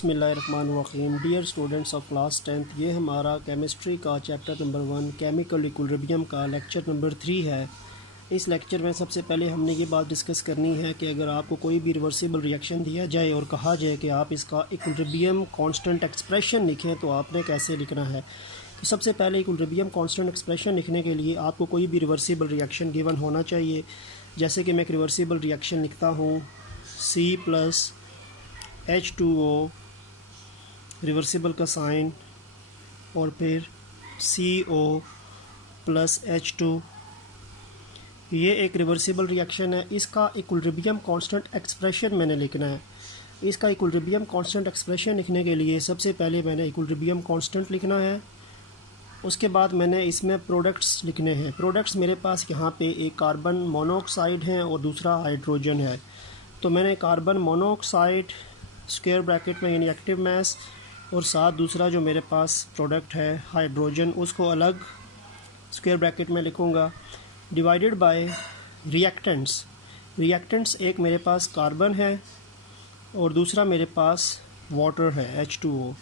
बिस्मिल्लाहिर्रहमानिर्रहीम। Dear students of class 10th, ये हमारा केमिस्ट्री का चैप्टर नंबर 1 केमिकल इक्विलिब्रियम का लेक्चर नंबर 3 है। इस लेक्चर में सबसे पहले हमने ये बात डिस्कस करनी है कि अगर आपको कोई भी रिवर्सिबल रिएक्शन दिया जाए और कहा जाए कि आप इसका इक्विलिब्रियम कांस्टेंट एक्सप्रेशन लिखें तो आपने कैसे लिखना है। तो सबसे पहले इक्विलिब्रियम कांस्टेंट एक्सप्रेशन लिखने के लिए आपको कोई भी रिवर्सिबल रिएक्शन गिवन होना चाहिए। जैसे कि मैं एक रिवर्सिबल रिएक्शन लिखता हूँ C+H2O, रिवर्सिबल का साइन, और फिर CO+H2। ये एक रिवर्सिबल रिएक्शन है। इसका इक्विलिब्रियम कांस्टेंट एक्सप्रेशन मैंने लिखना है। इसका इक्विलिब्रियम कांस्टेंट एक्सप्रेशन लिखने के लिए सबसे पहले मैंने इक्विलिब्रियम कांस्टेंट लिखना है। उसके बाद मैंने इसमें प्रोडक्ट्स लिखने हैं। प्रोडक्ट्स मेरे पास यहाँ पे एक कार्बन मोनोऑक्साइड है और दूसरा हाइड्रोजन है। तो मैंने कार्बन मोनोऑक्साइड स्क्वायर ब्रैकेट में यानी एक्टिव मास, और साथ दूसरा जो मेरे पास प्रोडक्ट है हाइड्रोजन, उसको अलग स्क्वायर ब्रैकेट में लिखूँगा, डिवाइडेड बाय रिएक्टेंट्स। रिएक्टेंट्स एक मेरे पास कार्बन है और दूसरा मेरे पास वाटर है H2O।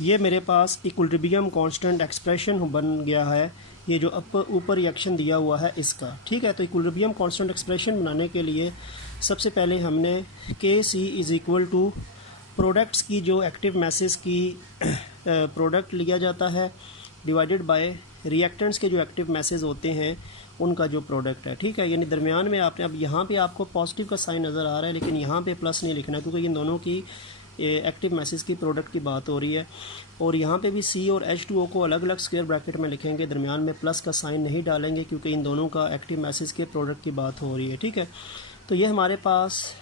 ये मेरे पास इक्विलिब्रियम कांस्टेंट एक्सप्रेशन बन गया है, ये जो ऊपर रिएक्शन दिया हुआ है इसका। ठीक है, तो इक्विलिब्रियम कांस्टेंट एक्सप्रेशन बनाने के लिए सबसे पहले हमने Kc is equal to products की जो एक्टिव मैसेज की प्रोडक्ट लिया जाता है, डिवाइडेड बाय रिएक्टेंट्स के जो एक्टिव मैसेज होते हैं उनका जो प्रोडक्ट है। ठीक है, यानी दरमियान में आपने, अब यहाँ पे आपको पॉजिटिव का साइन नज़र आ रहा है लेकिन यहाँ पे प्लस नहीं लिखना क्योंकि इन दोनों की एक्टिव मैसेज की प्रोडक्ट की बात हो रही है। और यहाँ पे भी C और H2O को अलग अलग स्क्वायर ब्रैकेट में लिखेंगे, दरमियान में प्लस का साइन नहीं डालेंगे क्योंकि इन दोनों का एक्टिव मैसेज के प्रोडक्ट की बात हो रही है। ठीक है, तो ये हमारे पास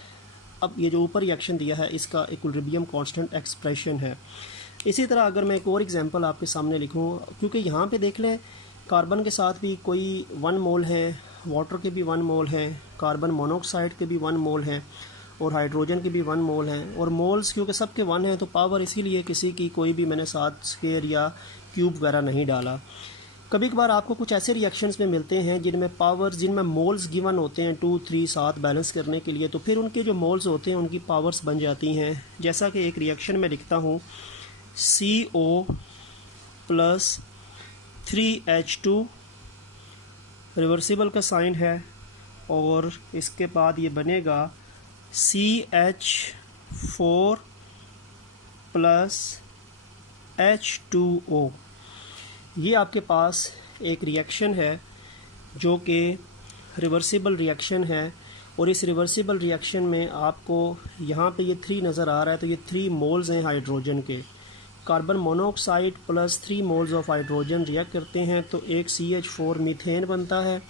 अब ये जो ऊपर रिएक्शन दिया है इसका इक्विलिब्रियम कांस्टेंट एक्सप्रेशन है। इसी तरह अगर मैं एक और एग्जांपल आपके सामने लिखूं, क्योंकि यहाँ पे देख लें कार्बन के साथ भी कोई 1 मोल है, वाटर के भी 1 मोल है, कार्बन मोनोऑक्साइड के भी 1 मोल है और हाइड्रोजन के भी 1 मोल हैं। और मोल्स क्योंकि सबके 1 हैं तो पावर इसीलिए किसी की कोई भी मैंने साथ स्क्वायर या क्यूब वगैरह नहीं डाला। कभी कभार आपको कुछ ऐसे रिएक्शंस में मिलते हैं जिनमें मोल्स गिवन होते हैं 2, 3, 7 बैलेंस करने के लिए, तो फिर उनके जो मोल्स होते हैं उनकी पावर्स बन जाती हैं। जैसा कि एक रिएक्शन में लिखता हूँ CO+3H2, रिवर्सिबल का साइन है, और इसके बाद ये बनेगा CH4+H2O। ये आपके पास एक रिएक्शन है जो कि रिवर्सिबल रिएक्शन है, और इस रिवर्सिबल रिएक्शन में आपको यहाँ पे ये 3 नज़र आ रहा है, तो ये 3 मोल्स हैं हाइड्रोजन के। Carbon monoxide plus 3 moles of hydrogen react करते हैं तो एक CH4 मीथेन बनता है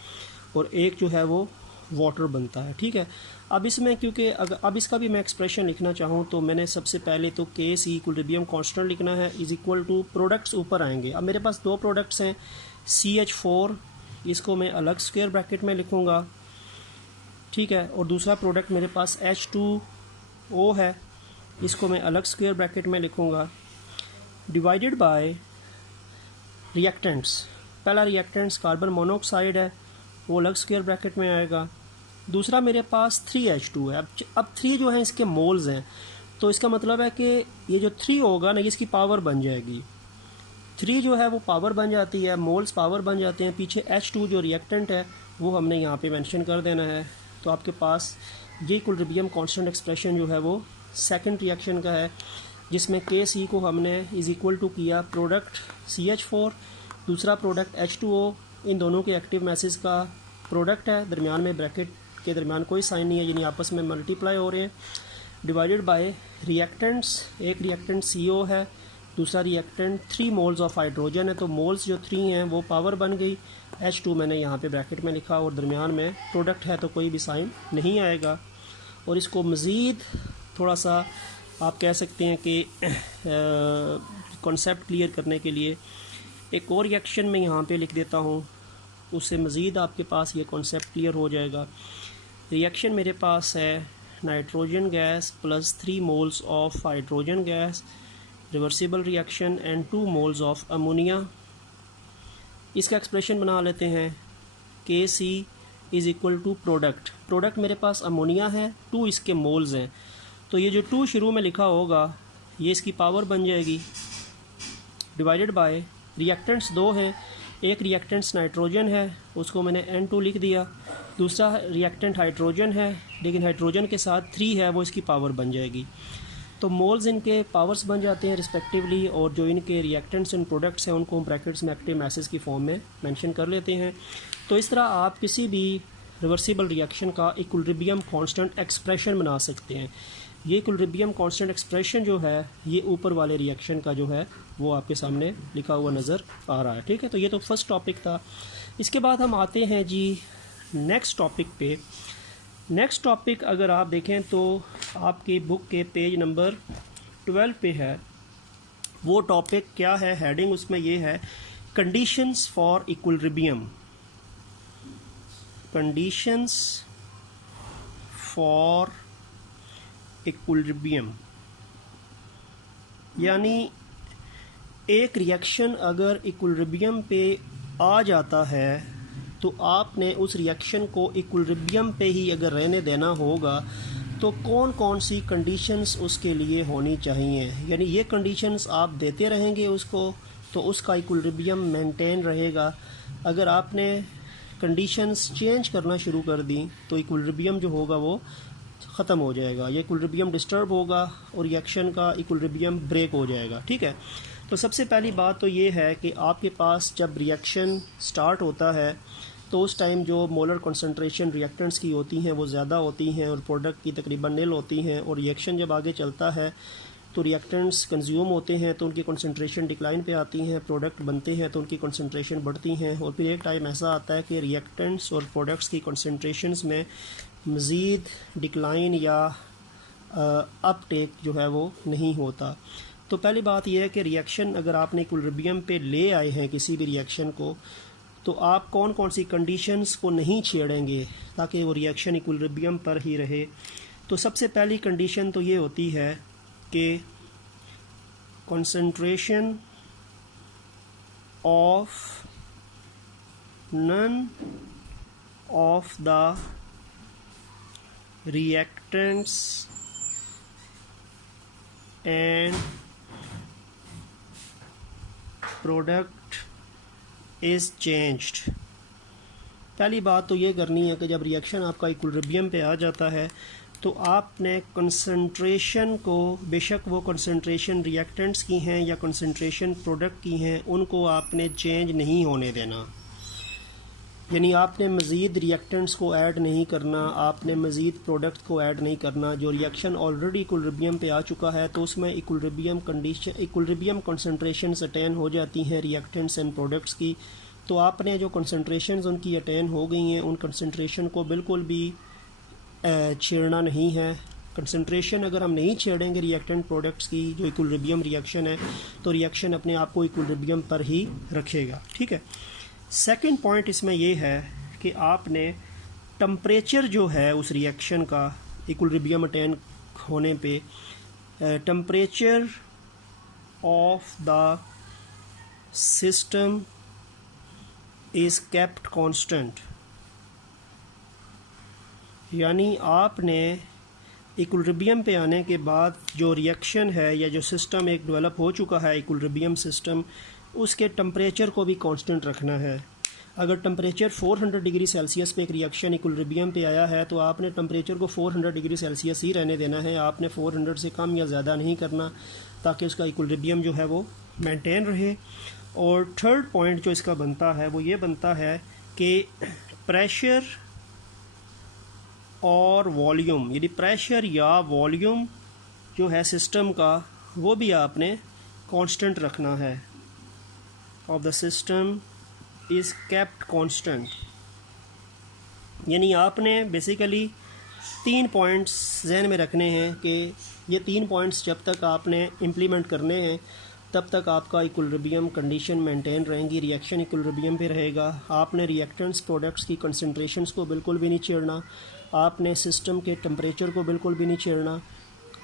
और एक जो है वो वाटर बनता है। ठीक है, अब इसमें क्योंकि अब इसका भी मैं एक्सप्रेशन लिखना चाहूँ तो मैंने सबसे पहले तो Kc इक्विलिब्रियम कांस्टेंट लिखना है इज इक्वल टू प्रोडक्ट्स ऊपर आएंगे। अब मेरे पास 2 प्रोडक्ट्स हैं CH4, इसको मैं अलग स्क्वायर ब्रैकेट में लिखूँगा। ठीक है, और दूसरा प्रोडक्ट मेरे पास H2O है, इसको मैं अलग स्क्वायर ब्रैकेट में लिखूँगा, डिवाइडेड बाय रिएक्टेंट्स। पहला रिएक्टेंट्स कार्बन मोनोऑक्साइड है, वो अलग स्क्वायर ब्रैकेट में आएगा। दूसरा मेरे पास 3H2 है। अब 3 जो है इसके मोल्स हैं, तो इसका मतलब है कि ये जो 3 होगा ना इसकी पावर बन जाएगी। 3 जो है वो पावर बन जाती है, मोल्स पावर बन जाते हैं। पीछे H2 जो रिएक्टेंट है वो हमने यहाँ पे मेंशन कर देना है। तो आपके पास ये इक्विलिब्रियम कांस्टेंट एक्सप्रेशन जो है वो सेकंड रिएक्शन का है, जिसमें Kc को हमने इज इक्वल टू किया प्रोडक्ट CH4, दूसरा प्रोडक्ट H2O, इन दोनों के एक्टिव मैसेज का प्रोडक्ट है, दरमियान में ब्रैकेट के दरमियान कोई साइन नहीं है, यानी आपस में मल्टीप्लाई हो रहे हैं, डिवाइडेड बाय रिएक्टेंट्स। एक रिएक्टेंट CO है, दूसरा रिएक्टेंट 3 मोल्स ऑफ हाइड्रोजन है, तो मोल्स जो 3 हैं वो पावर बन गई। H2 मैंने यहाँ पे ब्रैकेट में लिखा और दरमियान में प्रोडक्ट है तो कोई भी साइन नहीं आएगा। और इसको मज़ीद थोड़ा सा आप कह सकते हैं कि कॉन्सेप्ट क्लियर करने के लिए एक और रिएक्शन में यहाँ पे लिख देता हूँ, उससे मज़ीद आपके पास ये कॉन्सेप्ट क्लियर हो जाएगा। रिएक्शन मेरे पास है nitrogen gas plus 3 moles of hydrogen gas, reversible reaction, and 2 moles of ammonia. इसका एक्सप्रेशन बना लेते हैं Kc is equal to product मेरे पास अमोनिया है, 2 इसके मोल्स हैं, तो ये जो 2 शुरू में लिखा होगा ये इसकी पावर बन जाएगी डिवाइडेड बाय रिएक्टेंट्स 2 हैं, एक रिएक्टेंट्स नाइट्रोजन है उसको मैंने N2 लिख दिया, दूसरा रिएक्टेंट हाइड्रोजन है लेकिन हाइड्रोजन के साथ 3 है, वो इसकी पावर बन जाएगी। तो मोल्स इनके पावर्स बन जाते हैं रिस्पेक्टिवली, और जो इनके रिएक्टेंट्स एंड प्रोडक्ट्स हैं उनको हम ब्रैकेट्स में एक्टिव मैसेज की फॉर्म में मेंशन कर लेते हैं। तो इस तरह आप किसी भी रिवर्सिबल रिएक्शन का इक्विलिब्रियम कांस्टेंट एक्सप्रेशन बना सकते हैं। ये इक्विलिब्रियम कांस्टेंट एक्सप्रेशन जो है ये ऊपर वाले रिएक्शन का जो है वो आपके सामने लिखा हुआ नज़र आ रहा है, ठीक है। तो ये तो फर्स्ट टॉपिक था। इसके बाद हम आते हैं जी नेक्स्ट टॉपिक पे। नेक्स्ट टॉपिक अगर आप देखें तो आपकी बुक के पेज नंबर 12 पे है। वो टॉपिक क्या है, हेडिंग उसमें ये है conditions for equilibrium. Conditions for equilibrium यानी एक रिएक्शन अगर इक्विलिब्रियम पे आ जाता है तो आपने उस रिएक्शन को इक्विलिब्रियम पे ही अगर रहने देना होगा तो कौन कौन सी कंडीशंस उसके लिए होनी चाहिए। यानी ये कंडीशंस आप देते रहेंगे उसको तो उसका इक्विलिब्रियम मेंटेन रहेगा। अगर आपने कंडीशंस चेंज करना शुरू कर दी तो इक्विलिब्रियम जो होगा वो ख़त्म हो जाएगा, ये इक्विलिब्रियम डिस्टर्ब होगा और रिएक्शन का इक्विलिब्रियम ब्रेक हो जाएगा, ठीक है। तो सबसे पहली बात तो ये है कि आपके पास जब रिएक्शन स्टार्ट होता है तो उस टाइम जो मोलर कंसंट्रेशन रिएक्टेंट्स की होती हैं वो ज़्यादा होती हैं और प्रोडक्ट की तकरीबन नील होती हैं, और रिएक्शन जब आगे चलता है तो रिएक्टेंट्स कंज्यूम होते हैं तो उनकी कंसंट्रेशन डिक्लाइन पे आती हैं, प्रोडक्ट बनते हैं तो उनकी कंसंट्रेशन बढ़ती हैं, और फिर एक टाइम ऐसा आता है कि रिएक्टेंट्स और प्रोडक्ट्स की कंसंट्रेशंस में मज़ीद डिक्लाइन या अपटेक जो है वो नहीं होता। तो पहली बात यह है कि रिएक्शन अगर आपने इक्विलिब्रियम पे ले आए हैं किसी भी रिएक्शन को तो आप कौन कौन सी कंडीशंस को नहीं छेड़ेंगे ताकि वो रिएक्शन इक्विलिब्रियम पर ही रहे। तो सबसे पहली कंडीशन तो ये होती है कि concentration of none of the reactants and product is changed। पहली बात तो ये करनी है कि जब रिएक्शन आपका इक्विलिब्रियम पे आ जाता है तो आपने कंसंट्रेशन को, बेशक वो कंसंट्रेशन रिएक्टेंट्स की हैं या कंसंट्रेशन प्रोडक्ट की हैं, उनको आपने चेंज नहीं होने देना। यानी आपने मज़ीद रिएक्टेंट्स को ऐड नहीं करना, आपने मज़ीद प्रोडक्ट को ऐड नहीं करना। जो रिएक्शन ऑलरेडी इक्विलिब्रियम पे आ चुका है तो उसमें इक्विलिब्रियम कंसंट्रेशंस अटेन हो जाती हैं रिएक्टेंट्स एंड प्रोडक्ट्स की। तो आपने जो कंसंट्रेशंस उनकी अटेन हो गई हैं उन कंसंट्रेशन को बिल्कुल भी छेड़ना नहीं है। कंसंट्रेशन अगर हम नहीं छेड़ेंगे रिएक्टेंट प्रोडक्ट्स की, जो इक्विलिब्रियम रिएक्शन है, तो रिएक्शन अपने आप को इक्विलिब्रियम पर ही रखेगा, ठीक है। सेकंड पॉइंट इसमें यह है कि आपने टम्परेचर जो है उस रिएक्शन का इक्विलिब्रियम अटेन होने पे temperature of the system is kept constant. यानी आपने इक्विलिब्रियम पे आने के बाद जो रिएक्शन है या जो सिस्टम एक डेवलप हो चुका है इक्विलिब्रियम सिस्टम, उसके टम्परेचर को भी कांस्टेंट रखना है। अगर टम्परेचर 400 डिग्री सेल्सियस पे एक रिएक्शन इक्विलिब्रियम पे आया है तो आपने टम्परेचर को 400 डिग्री सेल्सियस ही रहने देना है, आपने 400 से कम या ज़्यादा नहीं करना ताकि उसका इक्विलिब्रियम जो है वो मेंटेन रहे। और थर्ड पॉइंट जो इसका बनता है वो ये बनता है कि प्रेशर और वॉल्यूम, यानी प्रेशर या वॉल्यूम जो है सिस्टम का वो भी आपने कांस्टेंट रखना है। Of the system is kept constant. यानी आपने बेसिकली 3 पॉइंट्स जहन में रखने हैं कि ये 3 पॉइंट्स जब तक आपने इम्प्लीमेंट करने हैं तब तक आपका इक्विलिब्रियम कंडीशन मेंटेन रहेंगी, रिएक्शन इक्विलिब्रियम पे रहेगा। आपने रिएक्टेंट्स प्रोडक्ट्स की कंसंट्रेशंस को बिल्कुल भी नहीं छेड़ना, आपने सिस्टम के टेम्परेचर को बिल्कुल भी नहीं छेड़ना,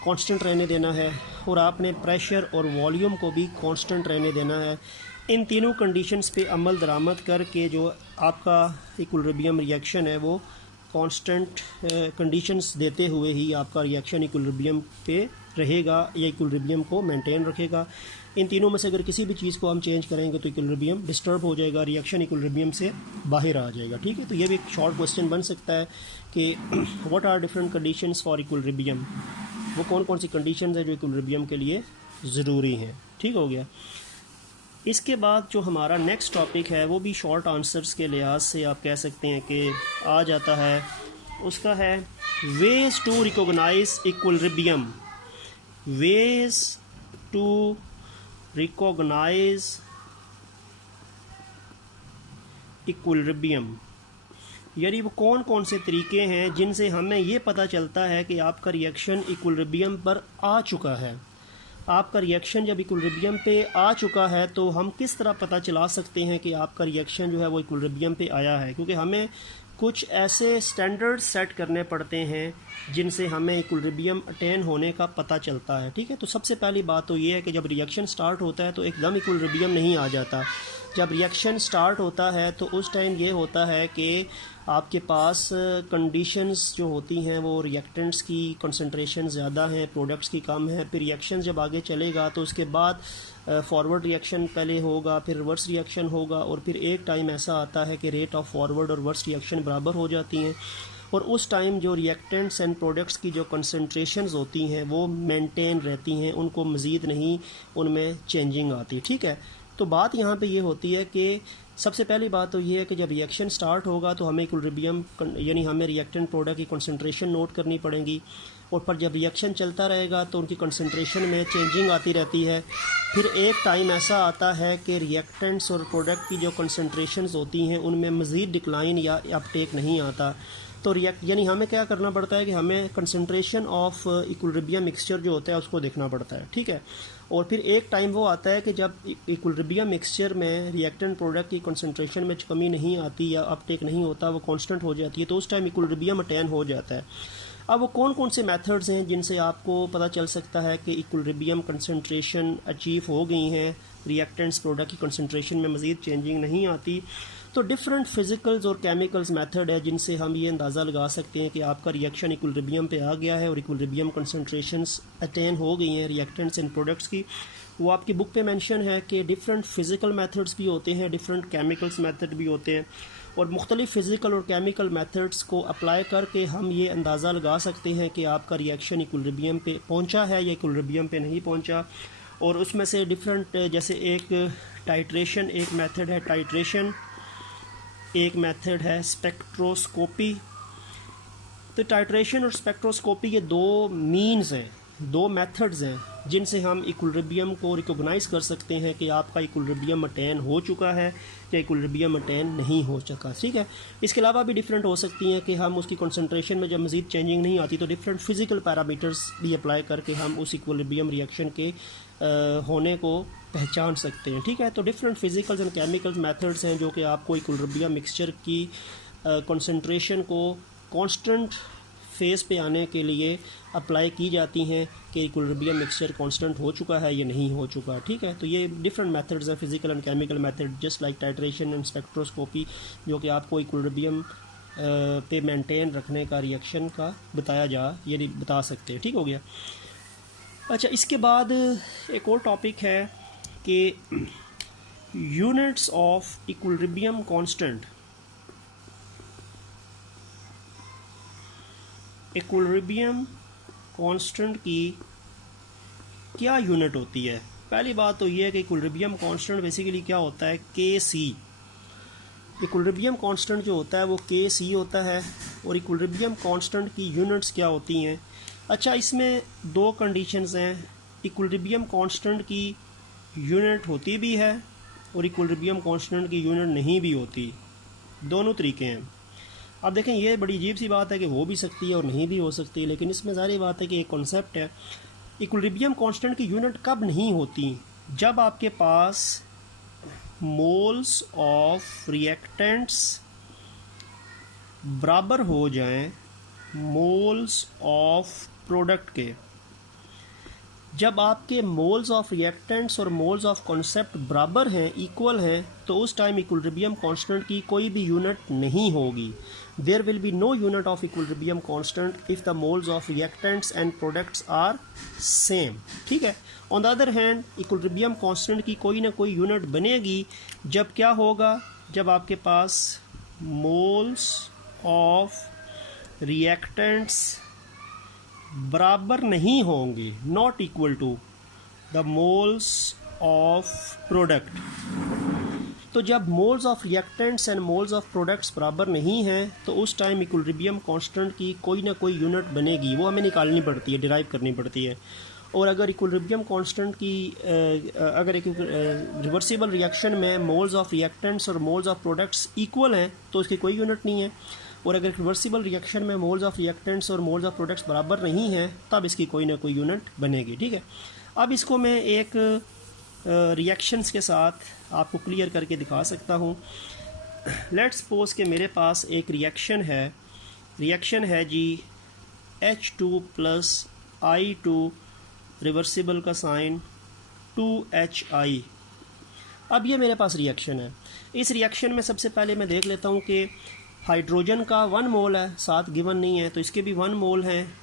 कांस्टेंट रहने देना है, और आपने प्रेशर और वॉल्यूम को भी कांस्टेंट रहने देना है। इन तीनों कंडीशंस पे अमल दरामद करके जो आपका इक्विलिब्रियम रिएक्शन है वो कांस्टेंट कंडीशंस देते हुए ही आपका रिएक्शन इक्विलिब्रियम पे रहेगा या इक्विलिब्रियम को मेंटेन रखेगा। इन तीनों में से अगर किसी भी चीज़ को हम चेंज करेंगे तो इक्विलिब्रियम डिस्टर्ब हो जाएगा, रिएक्शन इक्विलिब्रियम से बाहर आ जाएगा। ठीक है, तो ये भी एक शॉर्ट क्वेश्चन बन सकता है कि what are different conditions for equilibrium, वो कौन कौन सी कंडीशंस है जो इक्विलिब्रियम के लिए ज़रूरी हैं। ठीक हो गया। इसके बाद जो हमारा नेक्स्ट टॉपिक है वो भी शॉर्ट आंसर्स के लिहाज से आप कह सकते हैं कि आ जाता है, उसका है ways to recognise equilibrium. Ways to recognise equilibrium, यानी वो कौन कौन से तरीके हैं जिनसे हमें ये पता चलता है कि आपका रिएक्शन इक्विलिब्रियम पर आ चुका है। आपका रिएक्शन जब इक्विलिब्रियम पे आ चुका है तो हम किस तरह पता चला सकते हैं कि आपका रिएक्शन जो है वो इक्विलिब्रियम पे आया है, क्योंकि हमें कुछ ऐसे स्टैंडर्ड सेट करने पड़ते हैं जिनसे हमें इक्विलिब्रियम अटेन होने का पता चलता है। ठीक है, तो सबसे पहली बात तो ये है कि जब रिएक्शन स्टार्ट होता है तो एकदम इक्विलिब्रियम नहीं आ जाता। जब रिएक्शन स्टार्ट होता है तो उस टाइम ये होता है कि आपके पास कंडीशंस जो होती हैं वो रिएक्टेंट्स की कंसंट्रेशन ज़्यादा है, प्रोडक्ट्स की कम है। फिर रिएक्शन जब आगे चलेगा तो उसके बाद फॉरवर्ड रिएक्शन पहले होगा, फिर रिवर्स रिएक्शन होगा, और फिर एक टाइम ऐसा आता है कि रेट ऑफ फॉरवर्ड और रिवर्स रिएक्शन बराबर हो जाती हैं, और उस टाइम जो रिएक्टेंट्स एंड प्रोडक्ट्स की जो कंसंट्रेशंस होती हैं वो मेंटेन रहती हैं, उनको मज़ीद नहीं उनमें चेंजिंग आती। ठीक है, तो बात यहाँ पे ये होती है कि सबसे पहली बात तो ये है कि जब रिएक्शन स्टार्ट होगा तो हमें इक्विलिब्रियम यानी हमें रिएक्टेंट प्रोडक्ट की कंसंट्रेशन नोट करनी पड़ेगी, और पर जब रिएक्शन चलता रहेगा तो उनकी कंसंट्रेशन में चेंजिंग आती रहती है। फिर एक टाइम ऐसा आता है कि रिएक्टेंट्स और प्रोडक्ट की जो कंसंट्रेशंस होती हैं उनमें मज़ीद डिक्लाइन या अपटेक नहीं आता। तो यानी हमें क्या करना पड़ता है कि हमें कंसंट्रेशन ऑफ इक्विलिब्रियम मिक्सचर जो होता है उसको देखना पड़ता है। ठीक है, और फिर एक टाइम वो आता है कि जब इक्विलिब्रियम मिक्सचर में रिएक्टेंट प्रोडक्ट की कंसंट्रेशन में कमी नहीं आती या अपटेक नहीं होता, वो कांस्टेंट हो जाती है, तो उस टाइम इक्विलिब्रियम अटेन हो जाता है। अब वो कौन कौन से मेथड्स हैं जिनसे आपको पता चल सकता है कि इक्विलिब्रियम कंसंट्रेशन अचीव हो गई हैं, रिएक्टेंट्स प्रोडक्ट की कंसंट्रेशन में मज़ीद चेंजिंग नहीं आती। तो डिफरेंट फिजिकल्स और केमिकल्स मेथड है जिनसे हम ये अंदाज़ा लगा सकते हैं कि आपका रिएक्शन इक्विलिब्रियम पे आ गया है और इक्विलिब्रियम कंसंट्रेशंस अटेन हो गई हैं रिएक्टेंट्स एंड प्रोडक्ट्स की। वो आपकी बुक पे मेंशन है कि डिफरेंट फिजिकल मेथड्स भी होते हैं, डिफरेंट केमिकल्स मेथड भी होते हैं, और मुख्तलिफ फ़िज़िकल और केमिकल मेथड्स को अप्लाई करके हम ये अंदाज़ा लगा सकते हैं कि आपका रिएक्शन इक्विलिब्रियम पे पहुंचा है या इक्विलिब्रियम पे नहीं पहुंचा। और उसमें से डिफरेंट, जैसे एक टाइट्रेशन एक मेथड है टाइट्रेशन, एक मेथड है स्पेक्ट्रोस्कोपी। तो टाइट्रेशन और स्पेक्ट्रोस्कोपी ये दो मीन्स हैं, दो मेथड्स हैं जिनसे हम इक्विलिब्रियम को रिकॉग्नाइज कर सकते हैं कि आपका इक्विलिब्रियम अटेन हो चुका है या इक्विलिब्रियम अटेन नहीं हो चुका। ठीक है, इसके अलावा भी डिफरेंट हो सकती हैं कि हम उसकी कंसंट्रेशन में जब मज़ीद चेंजिंग नहीं आती तो डिफरेंट फिजिकल पैरामीटर्स भी अप्लाई करके हम उस इक्विलिब्रियम रिएक्शन के होने को पहचान सकते हैं। ठीक है, तो different physicals and chemical methods हैं जो कि आपको इक्विलिब्रियम मिक्सचर की कंसंट्रेशन को कांस्टेंट फेज़ पे आने के लिए अप्लाई की जाती हैं कि इक्विलिब्रियम मिक्सचर कांस्टेंट हो चुका है या नहीं हो चुका। ठीक है, तो ये डिफरेंट मेथड्स हैं, physical and chemical method, just like titration and spectroscopy, जो कि आपको इक्विलिब्रियम पे मेंटेन रखने का रिएक्शन का ये बता सकते हैं। ठीक हो गया। अच्छा, इसके बाद एक और टॉपिक है कि units of equilibrium constant. Equilibrium constant की क्या यूनिट होती है? पहली बात तो ये है कि इक्विलिब्रियम कांस्टेंट बेसिकली क्या होता है, Kc। इक्विलिब्रियम कांस्टेंट जो होता है वो Kc होता है। और इक्विलिब्रियम कांस्टेंट की यूनिट्स क्या होती हैं? अच्छा, इसमें दो कंडीशंस हैं, इक्विलिब्रियम कांस्टेंट की यूनिट होती भी है और इक्विलिब्रियम कांस्टेंट की यूनिट नहीं भी होती, दोनों तरीके हैं। अब देखें, ये बड़ी अजीब सी बात है कि हो भी सकती है और नहीं भी हो सकती, लेकिन इसमें ज़ाहिर बात है कि एक कॉन्सेप्ट है, इक्विलिब्रियम कांस्टेंट की यूनिट कब नहीं होती? जब आपके पास मोल्स ऑफ रिएक्टेंट्स बराबर हो जाएं मोल्स ऑफ प्रोडक्ट के। जब आपके मोल्स ऑफ रिएक्टेंट्स और मोल्स ऑफ कॉन्सेप्ट बराबर हैं, इक्वल हैं, तो उस टाइम इक्विलिब्रियम कांस्टेंट की कोई भी यूनिट नहीं होगी. There will be no unit of equilibrium constant if the moles of reactants and products are same. ठीक है. On the other hand equilibrium constant की कोई ना कोई यूनिट बनेगी जब क्या होगा, जब आपके पास मोल्स ऑफ रिएक्टेंट्स बराबर नहीं होंगे, not equal to the moles of product. तो जब moles of reactants and moles of products बराबर नहीं हैं तो उस टाइम इक्विलिब्रियम कांस्टेंट की कोई ना कोई यूनिट बनेगी, वो हमें निकालनी पड़ती है, डिराइव करनी पड़ती है. और अगर इक्विलिब्रियम कांस्टेंट की अगर एक रिवर्सिबल रिएक्शन में मोल्स ऑफ रिएक्टेंट्स और मोल्स ऑफ प्रोडक्ट्स इक्वल हैं तो उसकी कोई यूनिट नहीं है. और अगर रिवर्सिबल रिएक्शन में मोल्स ऑफ रिएक्टेंट्स और मोल्स ऑफ प्रोडक्ट्स बराबर नहीं हैं तब इसकी कोई ना कोई यूनिट बनेगी. ठीक है. अब इसको मैं एक रिएक्शंस के साथ आपको क्लियर करके दिखा सकता हूँ. लेट्स सपोज कि मेरे पास एक रिएक्शन है जी H2 प्लस I2 रिवर्सिबल का साइन 2HI. अब ये मेरे पास रिएक्शन है. इस रिएक्शन में सबसे पहले मैं देख लेता हूँ कि हाइड्रोजन का 1 मोल है, साथ गिवन नहीं है तो इसके भी 1 मोल हैं,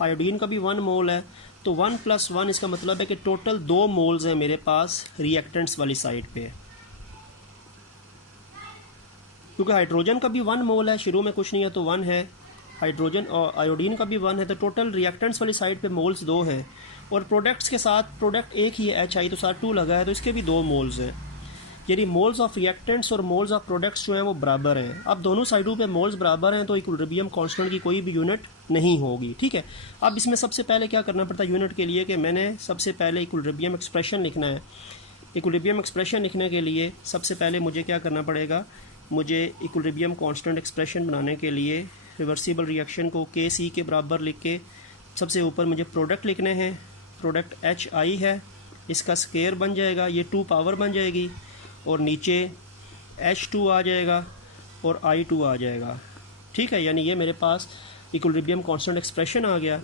आयोडीन का भी 1 मोल है, तो 1 + 1 इसका मतलब है कि टोटल 2 मोल्स हैं मेरे पास रिएक्टेंट्स वाली साइड पे. क्योंकि हाइड्रोजन का भी 1 मोल है, शुरू में कुछ नहीं है तो 1 है, हाइड्रोजन और आयोडीन का भी 1 है, तो टोटल रिएक्टेंट्स वाली साइड पे मोल्स 2 हैं. और प्रोडक्ट्स के साथ प्रोडक्ट एक ही है HI, तो साथ 2 लगा है तो इसके भी 2 मोल्स हैं. यानी मोल्स ऑफ रिएक्टेंट्स और मोल्स ऑफ प्रोडक्ट्स जो हैं वो बराबर हैं. अब दोनों साइडों पे मोल्स बराबर हैं तो इक्विलिब्रियम कांस्टेंट की कोई भी यूनिट नहीं होगी. ठीक है. अब इसमें सबसे पहले क्या करना पड़ता है यूनिट के लिए कि मैंने सबसे पहले इक्विलिब्रियम एक्सप्रेशन लिखना है. इक्विलिब्रियम एक्सप्रेशन लिखने के लिए सबसे पहले मुझे क्या करना पड़ेगा, मुझे इक्विलिब्रियम कांस्टेंट एक्सप्रेशन बनाने के लिए रिवर्सिबल रिएक्शन को KC के बराबर लिख के सबसे ऊपर मुझे प्रोडक्ट लिखने हैं. प्रोडक्ट HI है, इसका स्क्वायर बन जाएगा, ये 2 पावर बन जाएगी और नीचे H2 आ जाएगा और I2 आ जाएगा. ठीक है. यानी ये मेरे पास इक्विलिब्रियम कांस्टेंट एक्सप्रेशन आ गया.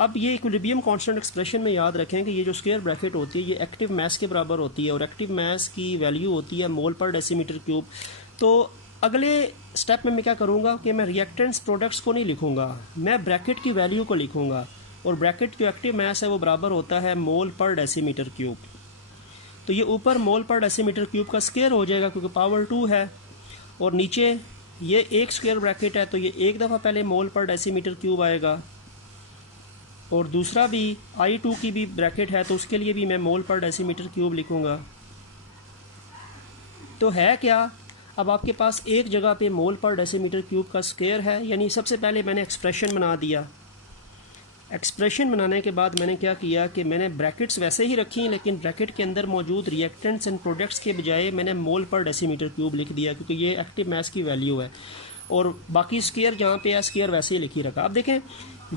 अब ये इक्विलिब्रियम कांस्टेंट एक्सप्रेशन में याद रखें कि ये जो स्क्वायर ब्रैकेट होती है ये एक्टिव मास के बराबर होती है और एक्टिव मास की वैल्यू होती है मोल पर डेसीमीटर क्यूब. तो अगले स्टेप में मैं क्या करूँगा कि मैं रिएक्टेंट्स प्रोडक्ट्स को नहीं लिखूँगा, मैं ब्रैकेट की वैल्यू को लिखूँगा. और ब्रैकेट जो एक्टिव मास है वो बराबर होता है मोल पर डेसीमीटर क्यूब. तो ये ऊपर मोल पर डेसीमीटर क्यूब का स्क्वायर हो जाएगा क्योंकि पावर 2 है, और नीचे ये एक स्क्वायर ब्रैकेट है तो ये एक दफ़ा पहले मोल पर डेसीमीटर क्यूब आएगा, और दूसरा भी I2 की भी ब्रैकेट है तो उसके लिए भी मैं मोल पर डेसीमीटर क्यूब लिखूँगा. तो है क्या, अब आपके पास एक जगह पे मोल पर डेसीमीटर क्यूब का स्क्वायर है. यानी सबसे पहले मैंने एक्सप्रेशन बना दिया. एक्सप्रेशन बनाने के बाद मैंने क्या किया कि मैंने ब्रैकेट्स वैसे ही रखी लेकिन ब्रैकेट के अंदर मौजूद रिएक्टेंट्स एंड प्रोडक्ट्स के बजाय मैंने मोल पर डेसीमीटर क्यूब लिख दिया क्योंकि ये एक्टिव मास की वैल्यू है. और बाकी स्क्वायर जहाँ पे है स्क्वायर वैसे ही लिखी रखा. अब देखें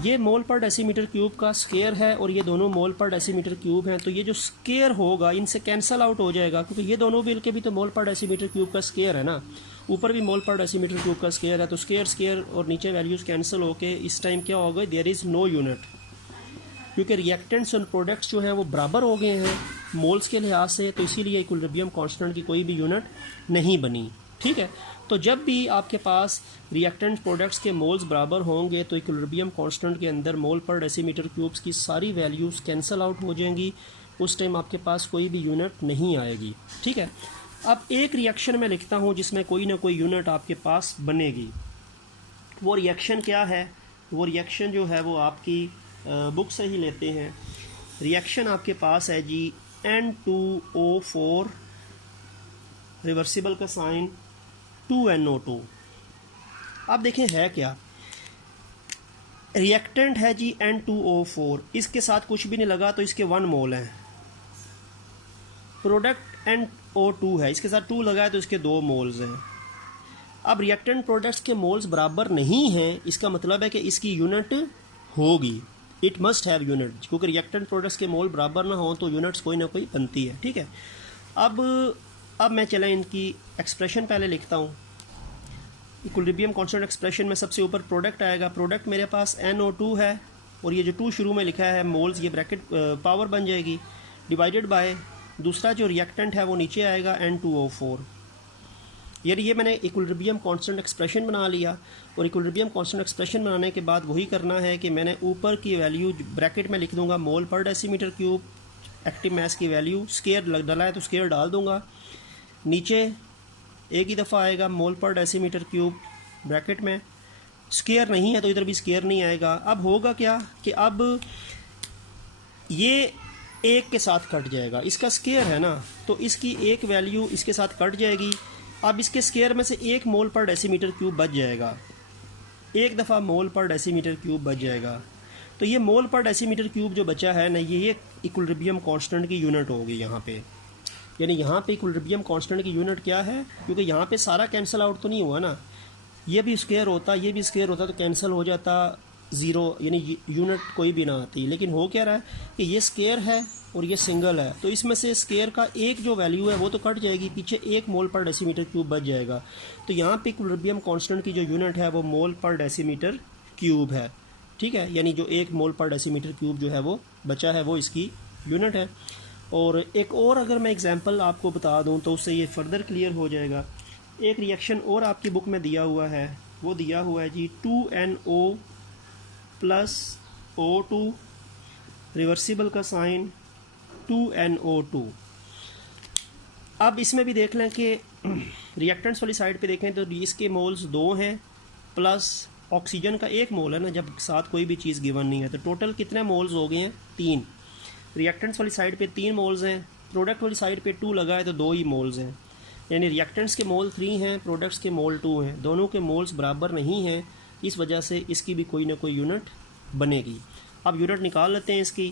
ये मोल पर डेसीमीटर क्यूब का स्क्वायर है और ये दोनों मोल पर डेसीमीटर क्यूब हैं, तो ये जो स्क्वायर होगा इनसे कैंसल आउट हो जाएगा क्योंकि ये दोनों बिल के भी तो मोल पर डेसीमीटर क्यूब का स्क्वायर है ना, ऊपर भी मोल पर डेसीमीटर क्यूब का स्क्वायर है. तो स्क्वायर और नीचे वैल्यूज़ कैंसिल होके इस टाइम क्या हो गए, देयर इज़ नो यूनिट, क्योंकि रिएक्टेंट्स और प्रोडक्ट्स जो हैं वो बराबर हो गए हैं मोल्स के लिहाज से, तो इसीलिए इक्विलिब्रियम कांस्टेंट की कोई भी यूनिट नहीं बनी. ठीक है. तो जब भी आपके पास रिएक्टेंट प्रोडक्ट्स के मोल्स बराबर होंगे तो इक्विलिब्रियम कांस्टेंट के अंदर मोल पर डेसीमीटर क्यूब्स की सारी वैल्यूज़ कैंसिल आउट हो जाएंगी. उस टाइम आपके पास कोई भी यूनिट नहीं आएगी. ठीक है. अब एक रिएक्शन में लिखता हूँ जिसमें कोई ना कोई यूनिट आपके पास बनेगी. वो रिएक्शन क्या है, वो रिएक्शन जो है वो आपकी बुक से ही लेते हैं. रिएक्शन आपके पास है जी N2O4 रिवर्सिबल का साइन 2NO2. अब देखें है क्या, रिएक्टेंट है जी N2O4, इसके साथ कुछ भी नहीं लगा तो इसके 1 मोल हैं. प्रोडक्ट NO2 है, इसके साथ 2 लगा है तो इसके 2 मोल्स हैं. अब रिएक्टेंट प्रोडक्ट्स के मोल्स बराबर नहीं हैं, इसका मतलब है कि इसकी यूनिट होगी, इट मस्ट हैव यूनिट, क्योंकि रिएक्टेंट प्रोडक्ट्स के मोल बराबर ना हो तो यूनिट्स कोई ना कोई बनती है. ठीक है. अब मैं चलें इनकी एक्सप्रेशन पहले लिखता हूँ. इक्विलिब्रियम कांस्टेंट एक्सप्रेशन में सबसे ऊपर प्रोडक्ट आएगा. प्रोडक्ट मेरे पास NO2 है और ये जो 2 शुरू में लिखा है मोल्स, ये ब्रैकेट पावर बन जाएगी, डिवाइडेड बाय दूसरा जो रिएक्टेंट है वो नीचे आएगा N2O4। यानी ये मैंने इक्विलिब्रियम कांस्टेंट एक्सप्रेशन बना लिया। और इक्विलिब्रियम कांस्टेंट एक्सप्रेशन बनाने के बाद वही करना है कि मैंने ऊपर की वैल्यू ब्रैकेट में लिख दूंगा मोल पर डेसीमीटर क्यूब, एक्टिव मास की वैल्यू, स्केयर डाला है तो स्केयर डाल दूंगा, नीचे एक ही दफ़ा आएगा मोल पर डेसीमीटर क्यूब ब्रैकेट में, स्केयर नहीं है तो इधर भी स्केयर नहीं आएगा। अब होगा क्या कि अब ये एक के साथ कट जाएगा, इसका स्केयर है ना, तो इसकी एक वैल्यू इसके साथ कट जाएगी। अब इसके स्केयर में से 1 मोल पर डेसीमीटर क्यूब बच जाएगा, एक दफ़ा मोल पर डेसीमीटर क्यूब बच जाएगा। तो ये मोल पर डेसीमीटर क्यूब जो बचा है ना, ये इक्विलिब्रियम कांस्टेंट की यूनिट होगी यहाँ पे। यानी यहाँ पे इक्विलिब्रियम कांस्टेंट की यूनिट क्या है, क्योंकि यहाँ पे सारा कैंसिल आउट तो नहीं हुआ ना, ये भी स्केयर होता, ये भी स्केयर होता तो कैंसिल हो जाता, ज़ीरो, यानी यूनिट कोई भी ना आती। लेकिन हो क्या रहा है कि ये स्केयर है और ये सिंगल है, तो इसमें से स्केयर का एक जो वैल्यू है वो तो कट जाएगी, पीछे 1 मोल पर डेसीमीटर क्यूब बच जाएगा। तो यहाँ पे इक्विलिब्रियम कांस्टेंट की जो यूनिट है वो मोल पर डेसीमीटर क्यूब है, ठीक है। यानी जो 1 मोल पर डेसीमीटर क्यूब जो है वो बचा है वो इसकी यूनिट है। और एक और अगर मैं एग्जांपल आपको बता दूं तो उससे ये फर्दर क्लियर हो जाएगा। एक रिएक्शन और आपकी बुक में दिया हुआ है, वो दिया हुआ है जी 2NO प्लस O2, रिवर्सिबल का साइन 2NO2। अब इसमें भी देख लें कि रिएक्टेंट्स वाली साइड पे देखें तो इसके मोल्स 2 हैं, प्लस ऑक्सीजन का 1 मोल है ना, जब साथ कोई भी चीज़ गिवन नहीं है, तो टोटल कितने मोल्स हो गए हैं, 3। रिएक्टेंट्स वाली साइड पे 3 मोल्स हैं, प्रोडक्ट वाली साइड पे 2 लगा है तो 2 ही मोल्स हैं। यानी रिएक्टेंट्स के मोल 3 हैं, प्रोडक्ट्स के मोल 2 हैं, दोनों के मोल्स बराबर नहीं हैं, इस वजह से इसकी भी कोई ना कोई यूनिट बनेगी। अब यूनिट निकाल लेते हैं इसकी।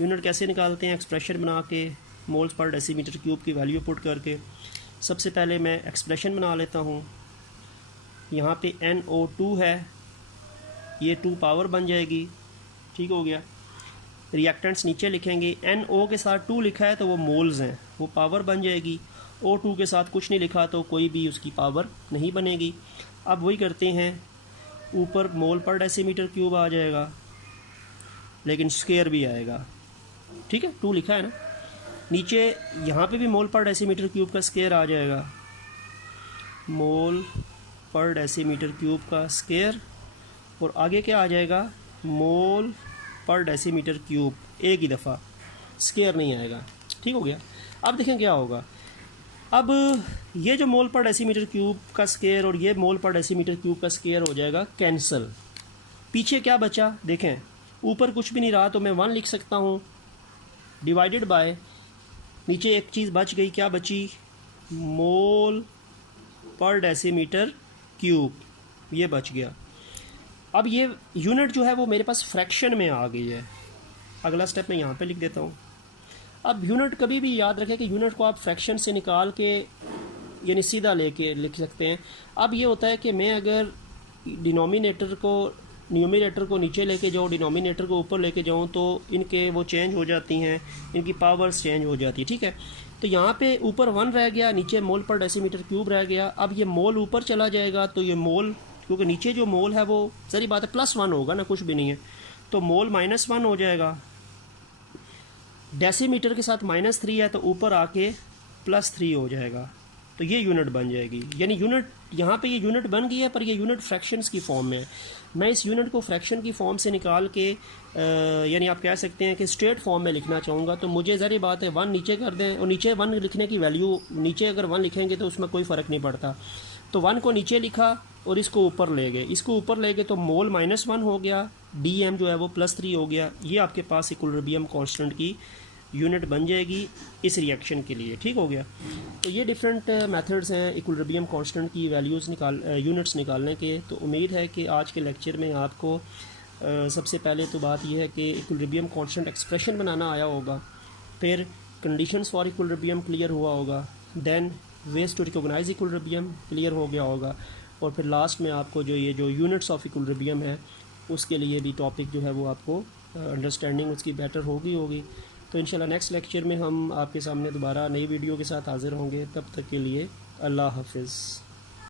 यूनिट कैसे निकालते हैं, एक्सप्रेशन बना के, मोल्स पर डेसीमीटर क्यूब की वैल्यू पुट करके। सबसे पहले मैं एक्सप्रेशन बना लेता हूँ। यहाँ पे NO2 है, ये 2 पावर बन जाएगी, ठीक हो गया। रिएक्टेंट्स नीचे लिखेंगे, NO के साथ 2 लिखा है तो वो मोल्स हैं, वो पावर बन जाएगी। O2 के साथ कुछ नहीं लिखा तो कोई भी उसकी पावर नहीं बनेगी। अब वही करते हैं, ऊपर मोल पर डेसीमीटर क्यूब आ जाएगा, लेकिन स्केयर भी आएगा, ठीक है, 2 लिखा है ना। नीचे यहाँ पे भी मोल पर डेसीमीटर क्यूब का स्केयर आ जाएगा, मोल पर डेसीमीटर क्यूब का स्केयर, और आगे क्या आ जाएगा, मोल पर डेसीमीटर क्यूब, एक ही दफ़ा, स्केयर नहीं आएगा, ठीक हो गया। अब देखें क्या होगा। अब ये जो मोल पर डेसीमीटर क्यूब का स्केयर और ये मोल पर डेसीमीटर क्यूब का स्केयर हो जाएगा कैंसिल। पीछे क्या बचा देखें, ऊपर कुछ भी नहीं रहा तो मैं 1 लिख सकता हूँ, डिवाइडेड बाय, नीचे एक चीज़ बच गई, क्या बची, मोल पर डेसीमीटर क्यूब, ये बच गया। अब ये यूनिट जो है वो मेरे पास फ्रैक्शन में आ गई है। अगला स्टेप मैं यहाँ पे लिख देता हूँ। अब यूनिट कभी भी याद रखें कि यूनिट को आप फ्रैक्शन से निकाल के यानी सीधा लेके लिख सकते हैं। अब ये होता है कि मैं अगर डिनोमिनेटर को न्यूमरेटर को नीचे लेके जाऊँ, डिनोमिनेटर को ऊपर लेके जाऊँ, तो इनके वो चेंज हो जाती हैं, इनकी पावर्स चेंज हो जाती है, ठीक है। तो यहाँ पे ऊपर 1 रह गया, नीचे मोल पर डेसीमीटर क्यूब रह गया। अब ये मोल ऊपर चला जाएगा तो ये मोल, क्योंकि नीचे जो मोल है वो सारी बात है +1 होगा ना, कुछ भी नहीं है, तो मोल -1 हो जाएगा। डेसीमीटर के साथ -3 है तो ऊपर आके +3 हो जाएगा, तो ये यूनिट बन जाएगी। यानी यूनिट यहाँ पे ये यूनिट बन गई है, पर ये यूनिट फ्रैक्शंस की फॉर्म में है। मैं इस यूनिट को फ्रैक्शन की फॉर्म से निकाल के यानी आप कह सकते हैं कि स्ट्रेट फॉर्म में लिखना चाहूँगा, तो मुझे ज़री बात है 1 नीचे कर दें, और नीचे 1 लिखने की वैल्यू, नीचे अगर 1 लिखेंगे तो उसमें कोई फ़र्क नहीं पड़ता। तो 1 को नीचे लिखा और इसको ऊपर ले गए, इसको ऊपर ले गए तो मोल -1 हो गया, DM जो है वो +3 हो गया। ये आपके पास इक्विलिब्रियम कांस्टेंट की यूनिट बन जाएगी इस रिएक्शन के लिए, ठीक हो गया। तो ये डिफरेंट मेथड्स हैं इक्विलिब्रियम कांस्टेंट की वैल्यूज़ यूनिट्स निकालने के। तो उम्मीद है कि आज के लेक्चर में आपको सबसे पहले तो बात यह है कि इक्विलिब्रियम कांस्टेंट एक्सप्रेशन बनाना आया होगा, फिर कंडीशंस फॉर इक्विलिब्रियम क्लियर हुआ होगा, then ways to recognise equilibrium clear हो गया होगा, और फिर लास्ट में आपको जो ये जो यूनिट्स ऑफ इक्विलिब्रियम है उसके लिए भी टॉपिक जो है वो आपको अंडरस्टैंडिंग उसकी बेटर होगी। तो इंशाल्लाह नेक्स्ट लेक्चर में हम आपके सामने दोबारा नई वीडियो के साथ हाज़िर होंगे। तब तक के लिए अल्लाह हाफिज़।